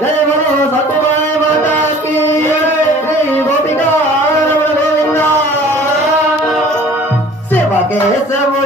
जय बोलो सतुबाई माता की श्री गोपिका रमण गोविंदा सेवा के सब